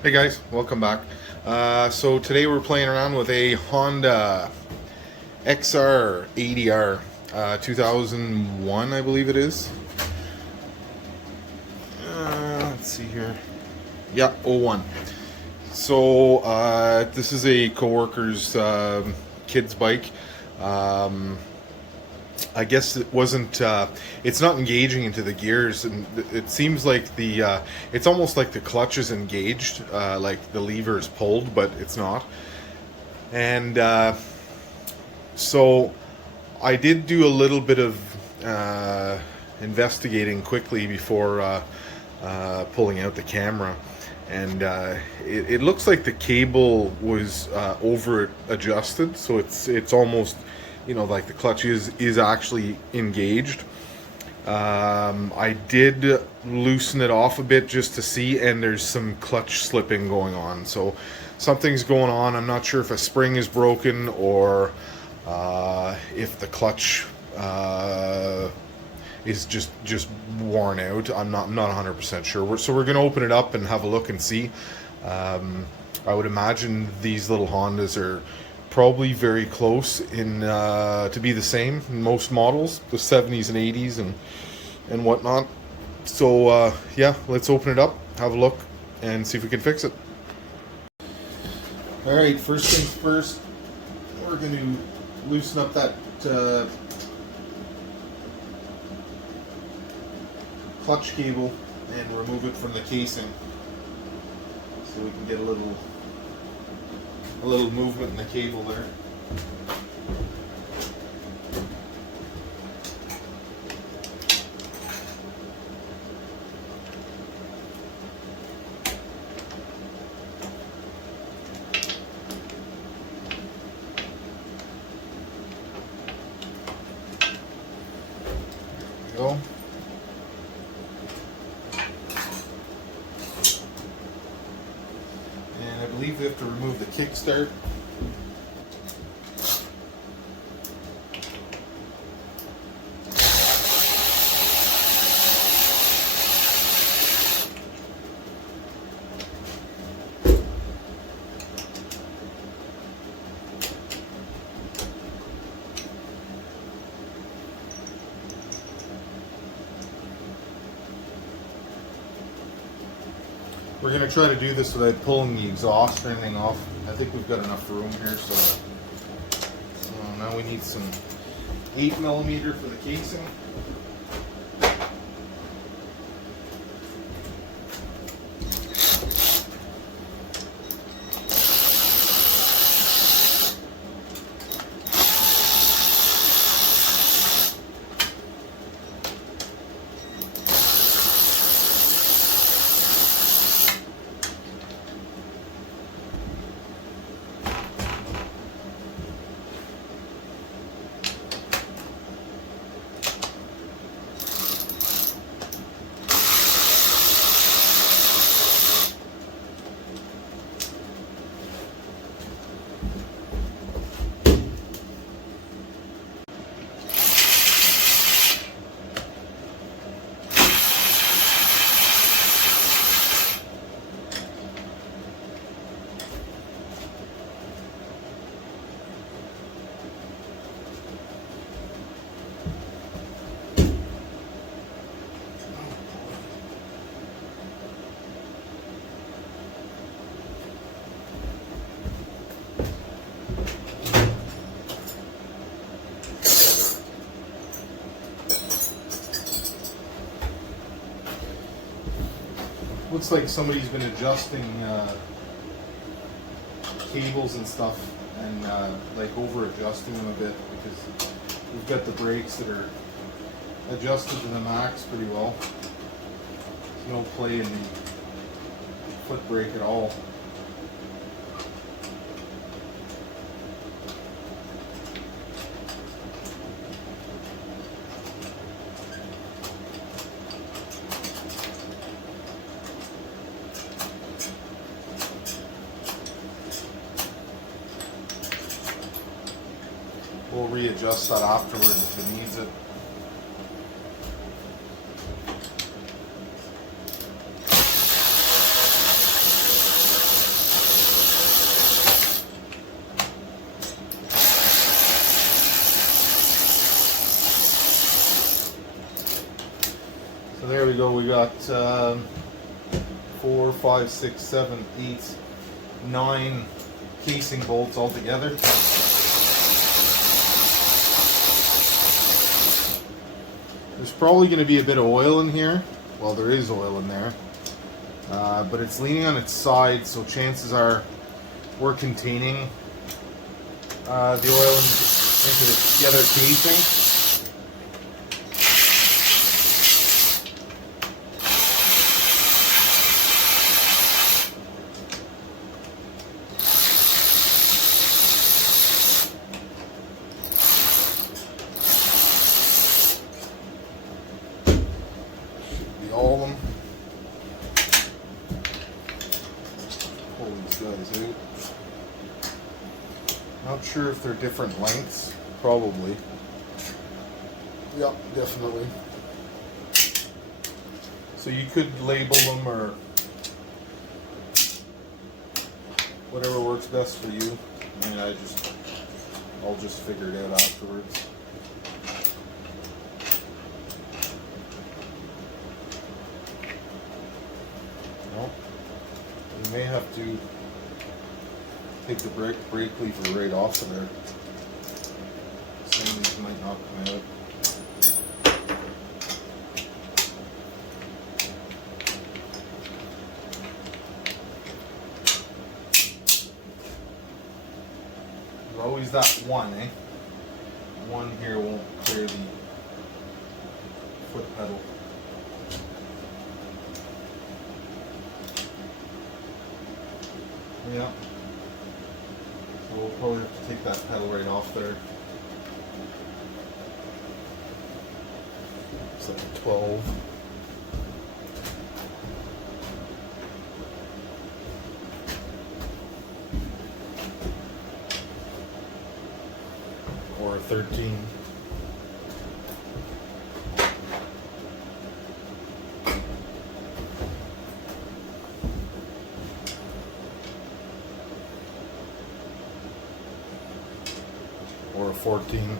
Hey guys, welcome back. So today we're playing around with a Honda XR80R 2001, I believe it is. Let's see here. Yeah, '01. So this is a coworker's kid's bike. I guess it wasn't. It's not engaging into the gears, and it seems like the. It's almost like the clutch is engaged, like the lever is pulled, but it's not. And so, I did do a little bit of investigating quickly before pulling out the camera, and it looks like the cable was over adjusted, so it's almost, you know, like the clutch is actually engaged. I did loosen it off a bit just to see, and there's some clutch slipping going on, so something's going on. I'm not sure if a spring is broken or if the clutch is just worn out. I'm not 100% sure. So we're gonna open it up and have a look and see. I would imagine these little Hondas are probably very close in to be the same in most models, the 70s and 80s and whatnot. So yeah, let's open it up, have a look, and see if we can fix it. All right, first things first, we're going to loosen up that clutch cable and remove it from the casing, so we can get a little movement in the cable there. There we go. And I believe we have to remove the kickstart. We're going to try to do this without pulling the exhaust or anything off. I think we've got enough room here, so now we need some 8mm for the casing. Looks like somebody's been adjusting cables and stuff, and like over adjusting them a bit, because we've got the brakes that are adjusted to the max pretty well. There's no play in the foot brake at all. We'll readjust that afterwards if it needs it. we go. We got 4, 5, 6, 7, 8, 9 casing bolts all together. There's probably going to be a bit of oil in here. Well, there is oil in there. But it's leaning on its side, so chances are we're containing the oil into the other casing. All of them. Pull these guys out. Not sure if they're different lengths. Probably. Yeah, definitely. So you could label them or whatever works best for you. I mean, I'll just figure it out afterwards. You may have to take the brake lever right off of there. Some of these might not come out. There's always that one, eh? One here won't clear the foot pedal. Yeah. So we'll probably have to take that pedal right off there. It's like 12. Or 13. Or a 14.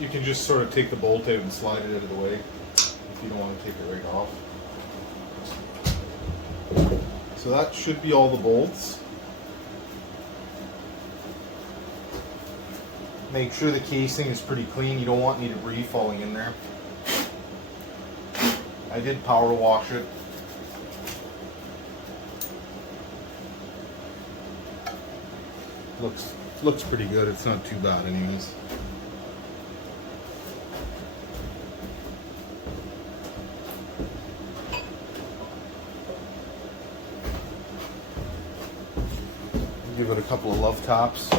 You can just sort of take the bolt out and slide it out of the way if you don't want to take it right off. So that should be all the bolts. Make sure the casing is pretty clean. You don't want any debris falling in there. I did power wash it. Looks pretty good. It's not too bad anyways. Give it a couple of love taps.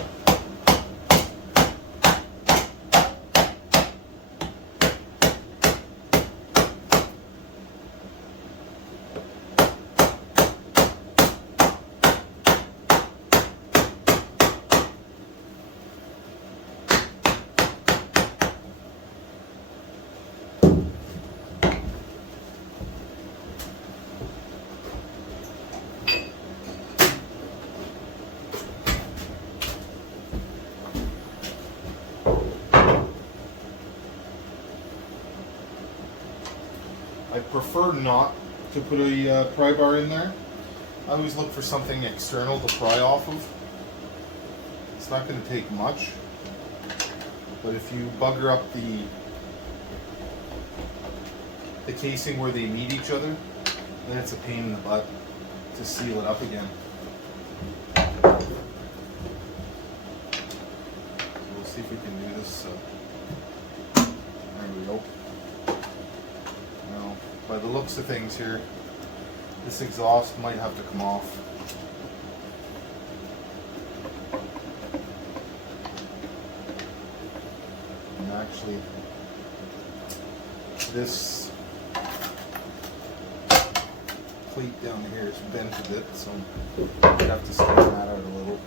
I prefer not to put a pry bar in there. I always look for something external to pry off of. It's not going to take much, but if you bugger up the casing where they meet each other, then it's a pain in the butt to seal it up again. We'll see if we can do this. There we go. Now, by the looks of things here, This exhaust might have to come off. And actually, this plate down here is bent a bit, so I have to straighten that out a little.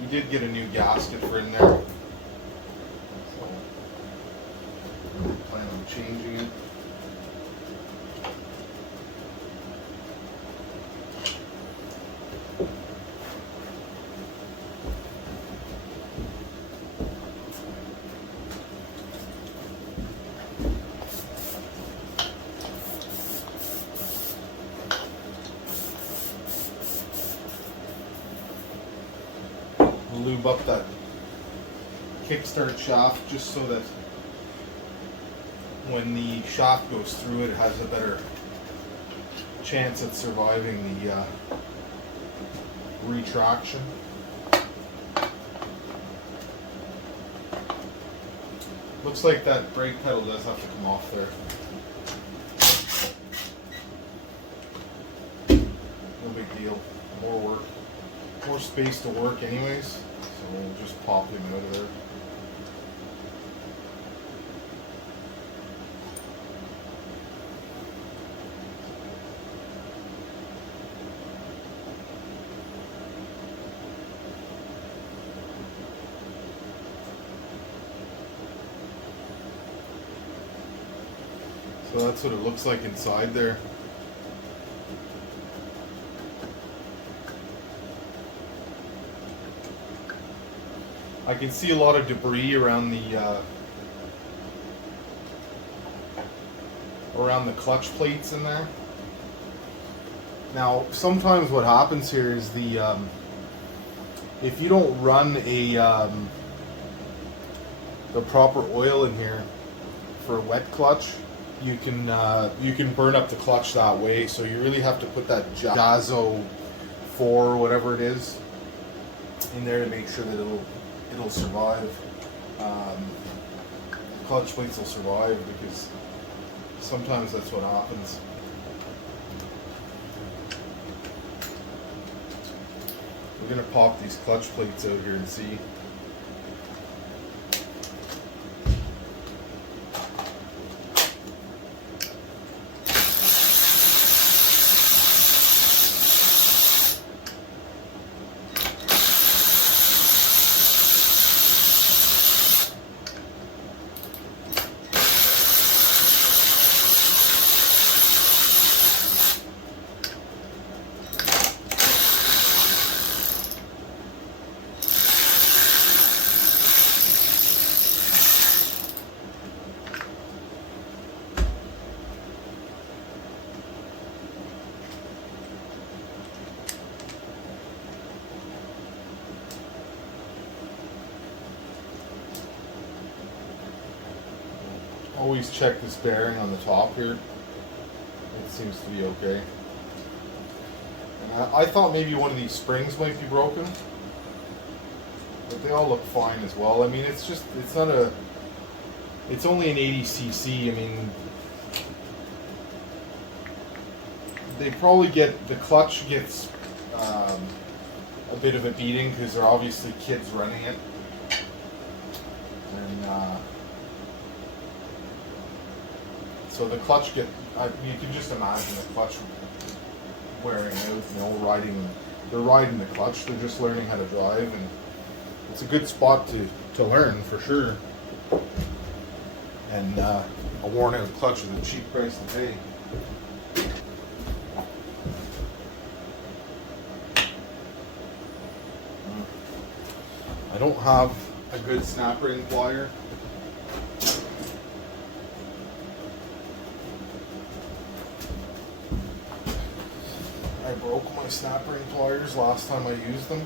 You did get a new gasket for in there, so I plan on changing it. Lube up that kickstart shaft just so that when the shaft goes through it has a better chance at surviving the retraction. Looks like that brake pedal does have to come off there. No big deal. More work. More space to work anyways, so we'll just pop him out of there. So that's what it looks like inside there. I can see a lot of debris around the clutch plates in there. Now, sometimes what happens here is if you don't run the proper oil in here for a wet clutch, you can burn up the clutch that way. So you really have to put that Jazo 4 or whatever it is in there to make sure that it'll survive. Clutch plates will survive because sometimes that's what happens. We're going to pop these clutch plates out here and see. Always check this bearing on the top here. It seems to be okay. And I thought maybe one of these springs might be broken, but they all look fine as well. I mean, it's only an 80cc. I mean, they probably the clutch gets a bit of a beating because they're obviously kids running it. And so the clutch you can just imagine the clutch wearing out, they're riding the clutch, they're just learning how to drive, and it's a good spot to learn for sure. And a worn out clutch is a cheap price to pay. I don't have a good snap ring plier. I broke my snap ring pliers last time I used them,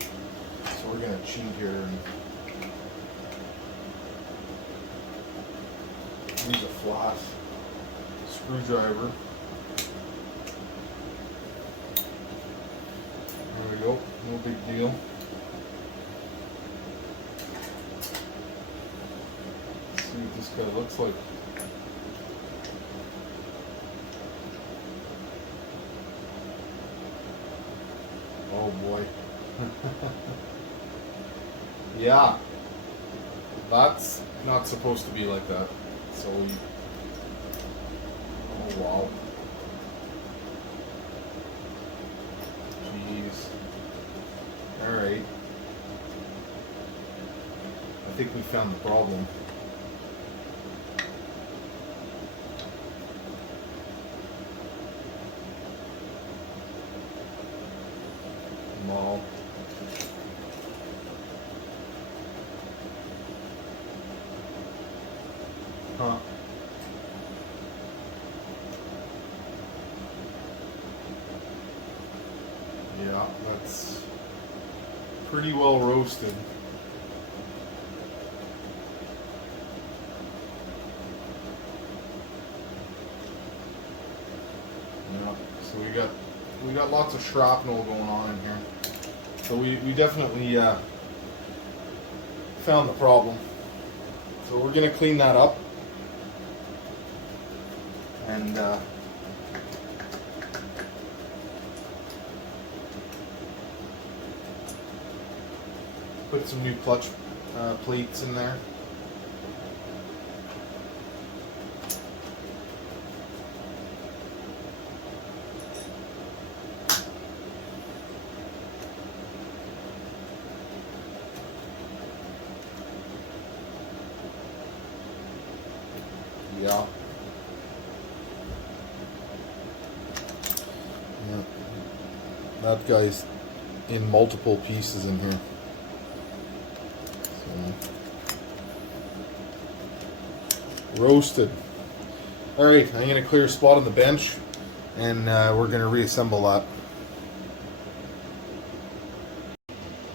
so we're going to cheat here and Use a flat screwdriver. There we go, no big deal. Let's see what this guy looks like. Oh boy. Yeah, that's not supposed to be like that. So we, oh wow. Jeez. Alright. I think we found the problem. Wow. Huh. Yeah, that's pretty well roasted. Yeah, so we got lots of shrapnel going on in here. So we definitely found the problem. So we're gonna clean that up and put some new clutch plates in there. Yeah. Yeah. That guy's in multiple pieces in here. So. Roasted. Alright, I'm going to clear a spot on the bench and we're going to reassemble that.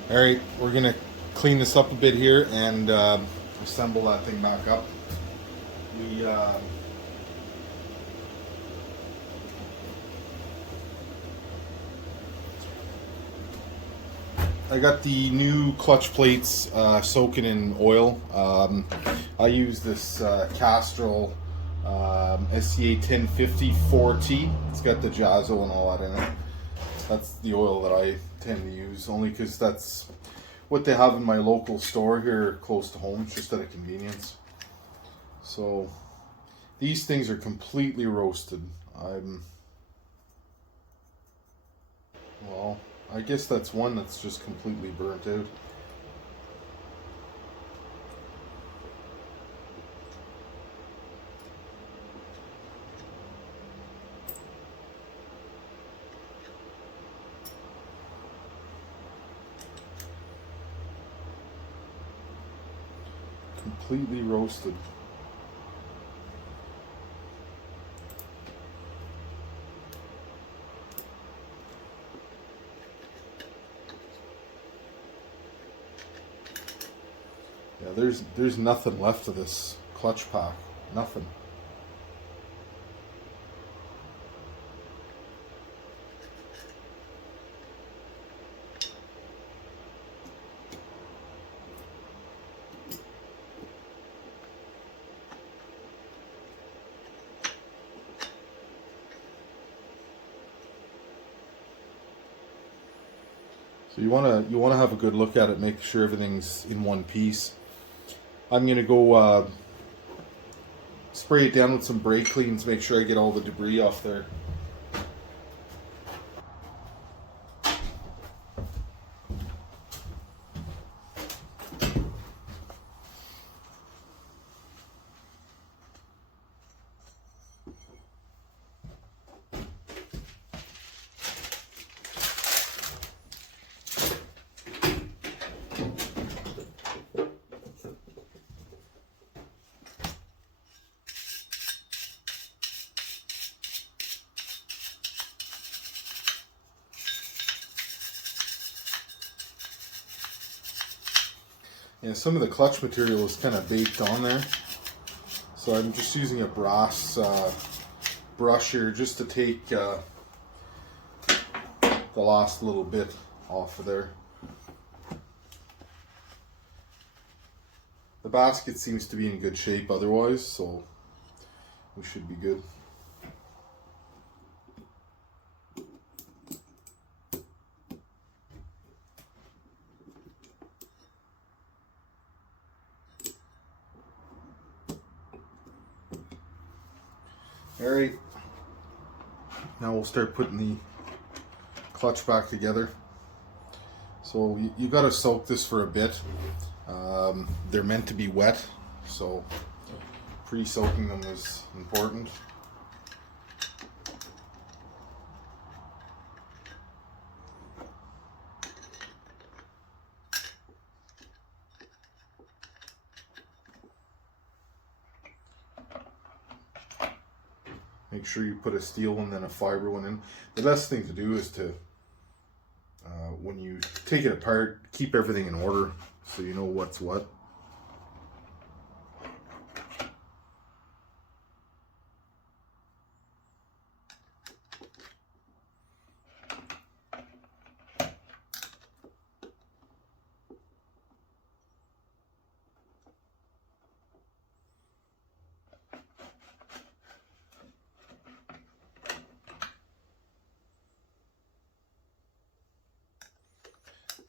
Alright, we're going to clean this up a bit here and assemble that thing back up. I got the new clutch plates soaking in oil. I use this Castrol SCA 1050 4T. It's got the Jazzo and all that in it. That's the oil that I tend to use, only because that's what they have in my local store here close to home, just out of convenience. So these things are completely roasted. Well, I guess that's one that's just completely burnt out. Completely roasted. Yeah, there's nothing left of this clutch pack. Nothing. So you wanna have a good look at it, make sure everything's in one piece. I'm gonna go spray it down with some brake cleans, make sure I get all the debris off there. Yeah, some of the clutch material is kind of baked on there, So I'm just using a brass brush here just to take the last little bit off of there. The basket seems to be in good shape otherwise, so we should be good. Alright, now we'll start putting the clutch back together. So you got to soak this for a bit. They're meant to be wet, so pre-soaking them is important. Make sure you put a steel one, then a fiber one in. The best thing to do is to, when you take it apart, keep everything in order so you know what's what.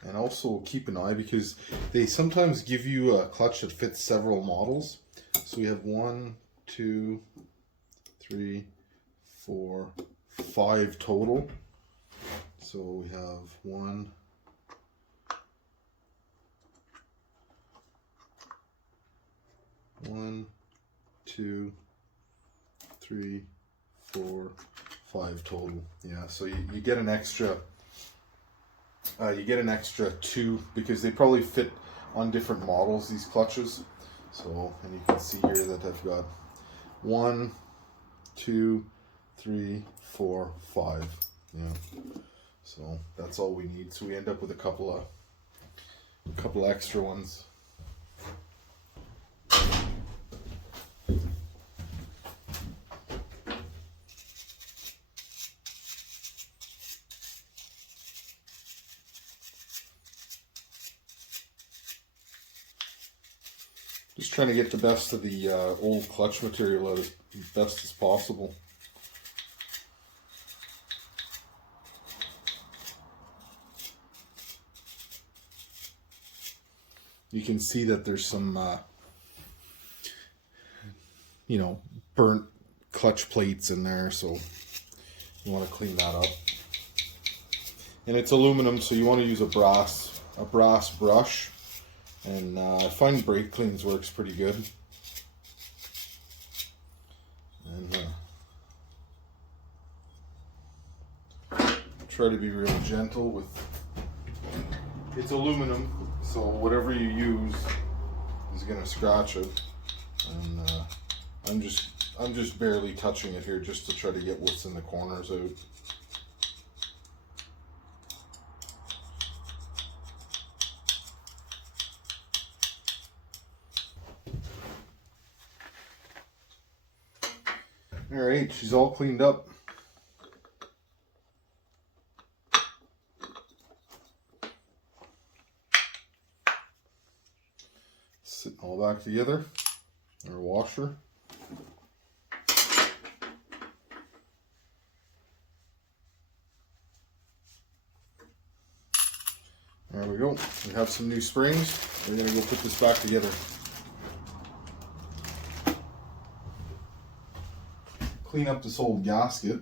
And also keep an eye, because they sometimes give you a clutch that fits several models. So we have 1, 2, 3, 4, 5 total. So we have 1, 2, 3, 4, 5 total. Yeah, so you get an extra. You get an extra 2 because they probably fit on different models, these clutches. So, and you can see here that I've got 1, 2, 3, 4, 5. Yeah. So that's all we need. So we end up with a couple extra ones. Just trying to get the best of the old clutch material out as best as possible. You can see that there's some, burnt clutch plates in there, so you want to clean that up. And it's aluminum, so you want to use a brass brush. And I find brake cleans works pretty good. And try to be real gentle with. It's aluminum, so whatever you use is gonna scratch it. And I'm just barely touching it here just to try to get what's in the corners out. Alright, she's all cleaned up. Sitting all back together. Our washer. There we go. We have some new springs. We're going to go put this back together. Clean up this old gasket,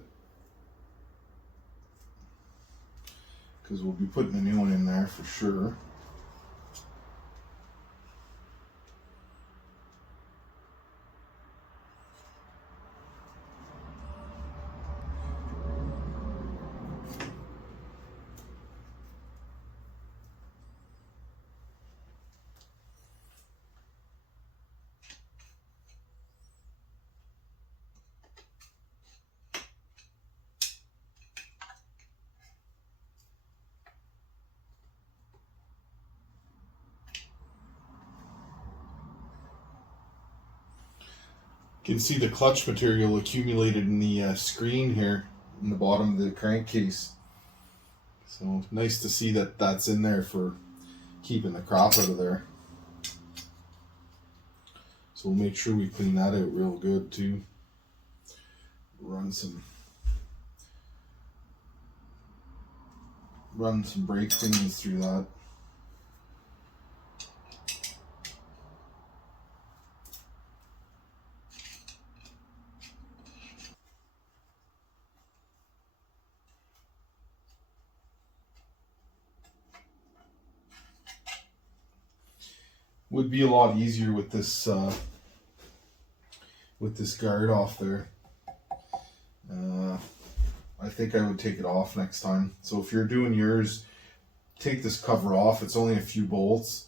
because we'll be putting a new one in there for sure. You can see the clutch material accumulated in the screen here in the bottom of the crankcase. So nice to see that that's in there for keeping the crap out of there. So we'll make sure we clean that out real good too. Run some brake pins through that. Would be a lot easier with this guard off there. I think I would take it off next time. So if you're doing yours, take this cover off. It's only a few bolts.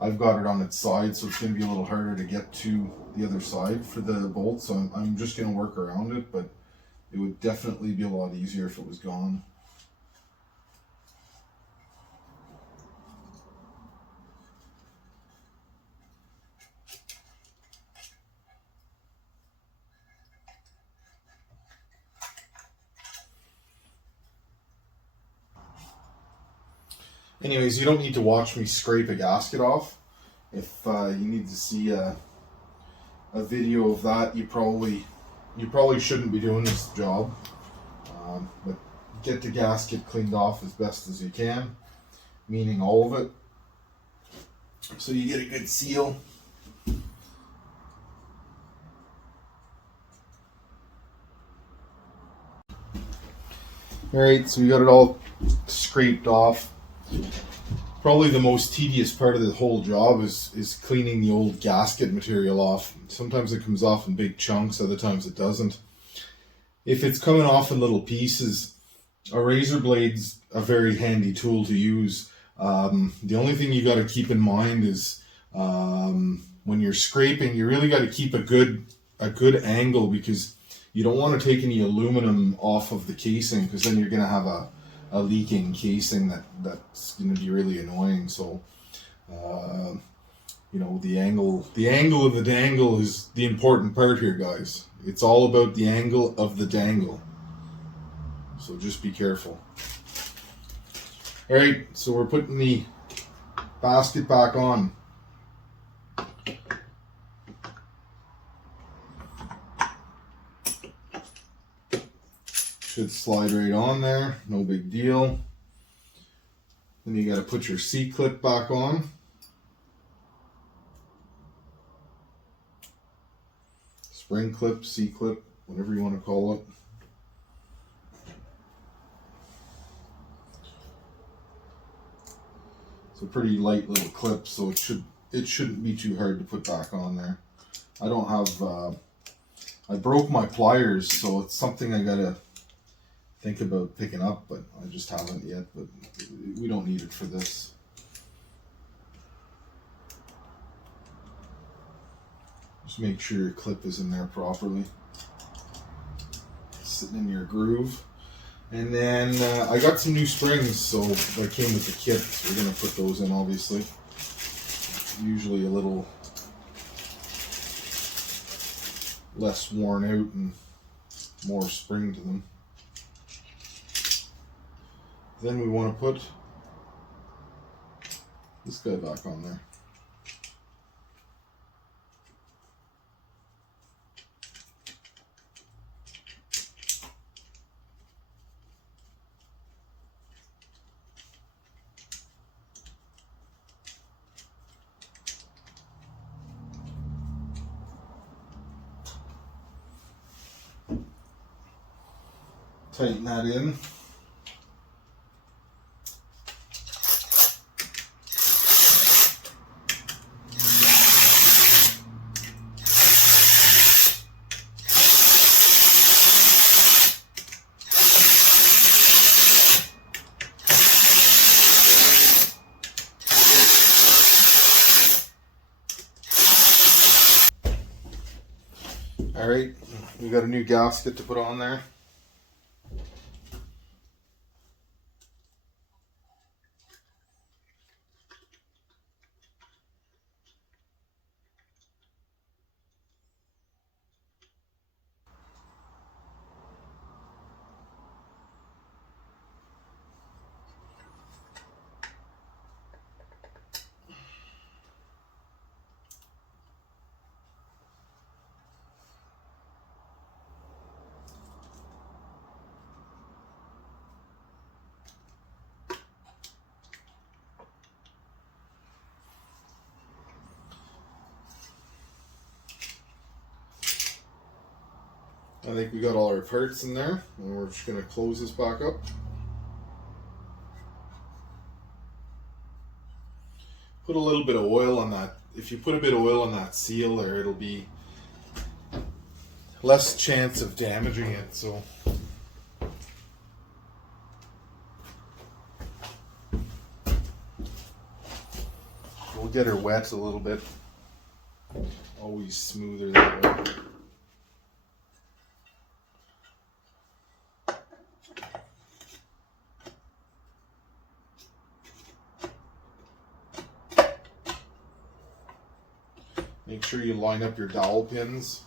I've got it on its side, so it's going to be a little harder to get to the other side for the bolts. So I'm just going to work around it, but it would definitely be a lot easier if it was gone. Anyways, you don't need to watch me scrape a gasket off. If you need to see a video of that, you probably shouldn't be doing this job. But get the gasket cleaned off as best as you can, meaning all of it, so you get a good seal. Alright, so we got it all scraped off. Probably the most tedious part of the whole job is cleaning the old gasket material off. Sometimes it comes off in big chunks, other times it doesn't. If it's coming off in little pieces, a razor blade's a very handy tool to use. The only thing you got to keep in mind is when you're scraping, you really got to keep a good angle, because you don't want to take any aluminum off of the casing, because then you're going to have a leaking casing that's going to be really annoying. So you know, the angle of the dangle is the important part here, guys. It's all about the angle of the dangle, so just be careful. Alright, so we're putting the basket back on. Should slide right on there, no big deal. Then you got to put your C-clip back on. Spring clip, C-clip, whatever you want to call it. It's a pretty light little clip, so it shouldn't be too hard to put back on there. I don't have I broke my pliers, so it's something I gotta think about picking up, but I just haven't yet. But we don't need it for this. Just make sure your clip is in there properly, sitting in your groove. And then I got some new springs, so that came with the kit. So we're gonna put those in, obviously. Usually a little less worn out and more spring to them. Then we want to put this guy back on there. Tighten that in. Alright, we got a new gasket to put on there. I think we got all our parts in there, and we're just going to close this back up. Put a little bit of oil on that. If you put a bit of oil on that seal there, it'll be less chance of damaging it. So we'll get her wet a little bit. Always smoother that way. Make sure you line up your dowel pins.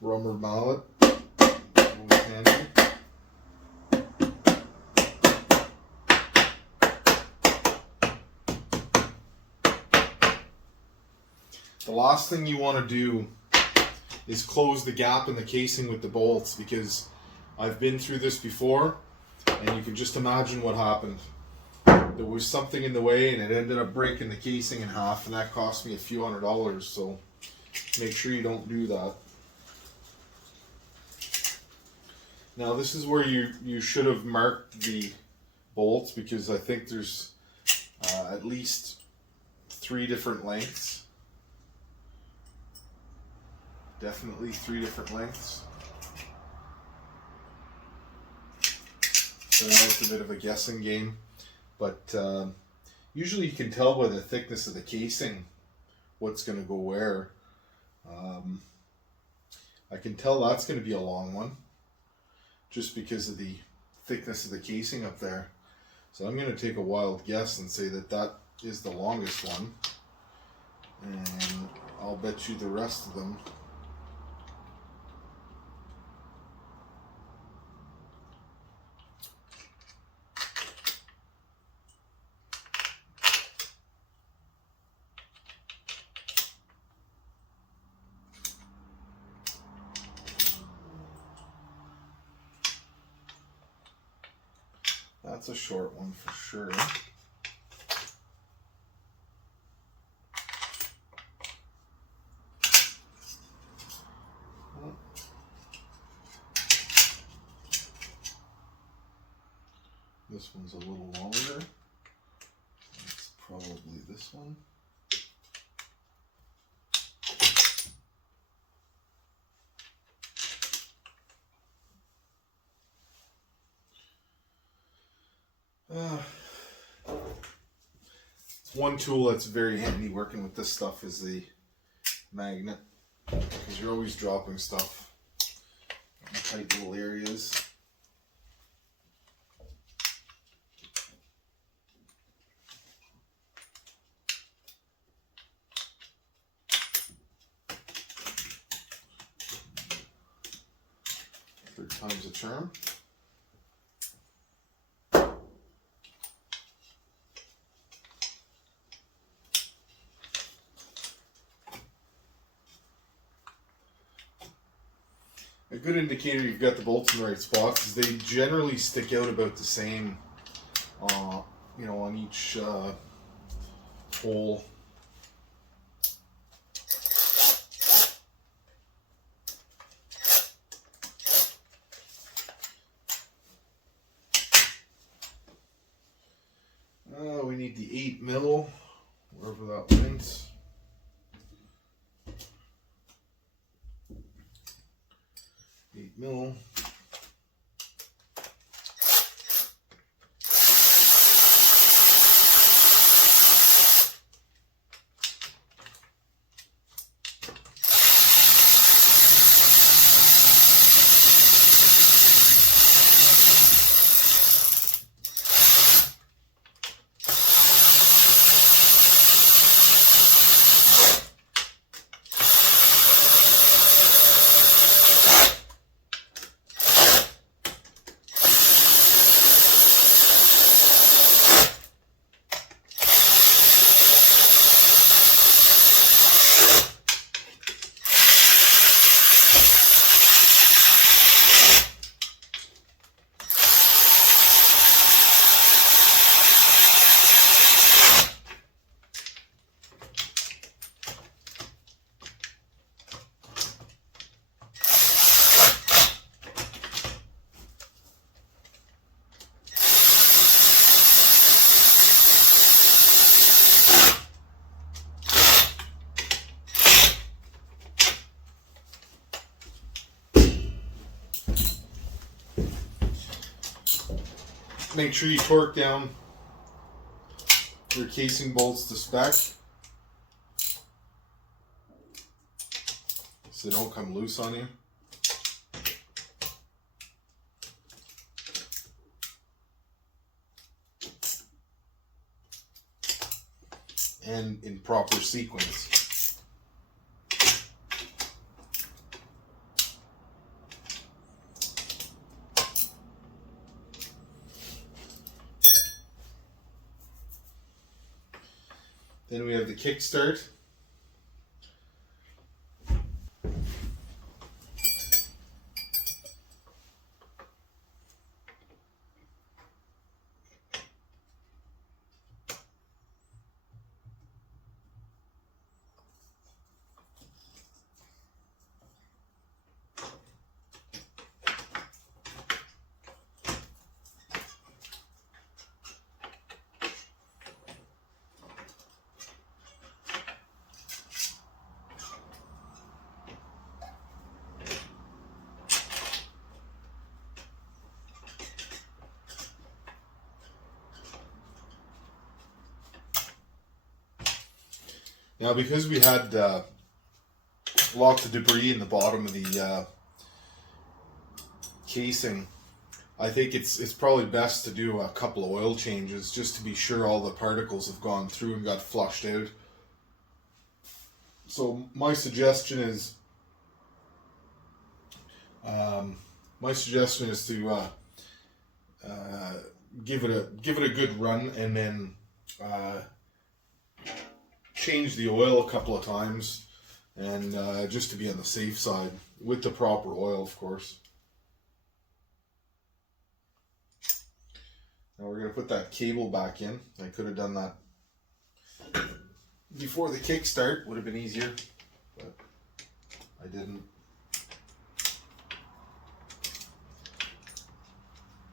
Rubber mallet. Always handy. The last thing you want to do is close the gap in the casing with the bolts, because I've been through this before and you can just imagine what happened. There was something in the way and it ended up breaking the casing in half, and that cost me a few $100s, so make sure you don't do that. Now this is where you should have marked the bolts, because I think there's at least 3 different lengths. Definitely 3 different lengths. So now it's a bit of a guessing game, but usually you can tell by the thickness of the casing what's going to go where. I can tell that's going to be a long one, just because of the thickness of the casing up there. So I'm going to take a wild guess and say that that is the longest one, and I'll bet you the rest of them that's a short one for sure. This one's a little longer. It's probably this one. It's one tool that's very handy working with this stuff is the magnet, because you're always dropping stuff in tight little areas. Third time's a charm. A good indicator you've got the bolts in the right spots is they generally stick out about the same, you know, on each hole. We need the 8 mil, wherever that went. Mil. make sure you torque down your casing bolts to spec so they don't come loose on you. And in proper sequence. Then we have the kickstart. Now, because we had lots of debris in the bottom of the casing, I think it's probably best to do a couple of oil changes just to be sure all the particles have gone through and got flushed out. So my suggestion is to give it a good run, and then change the oil a couple of times, and just to be on the safe side with the proper oil, of course. Now we're going to put that cable back in. I could have done that before the kickstart, would have been easier, but I didn't.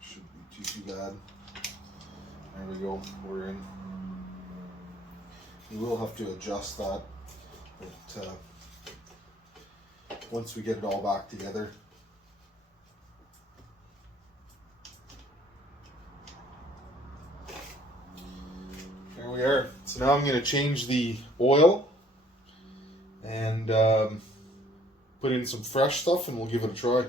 Shouldn't be too bad. There we go, we're in. You will have to adjust that, but once we get it all back together. There we are. So now I'm going to change the oil and put in some fresh stuff, and we'll give it a try.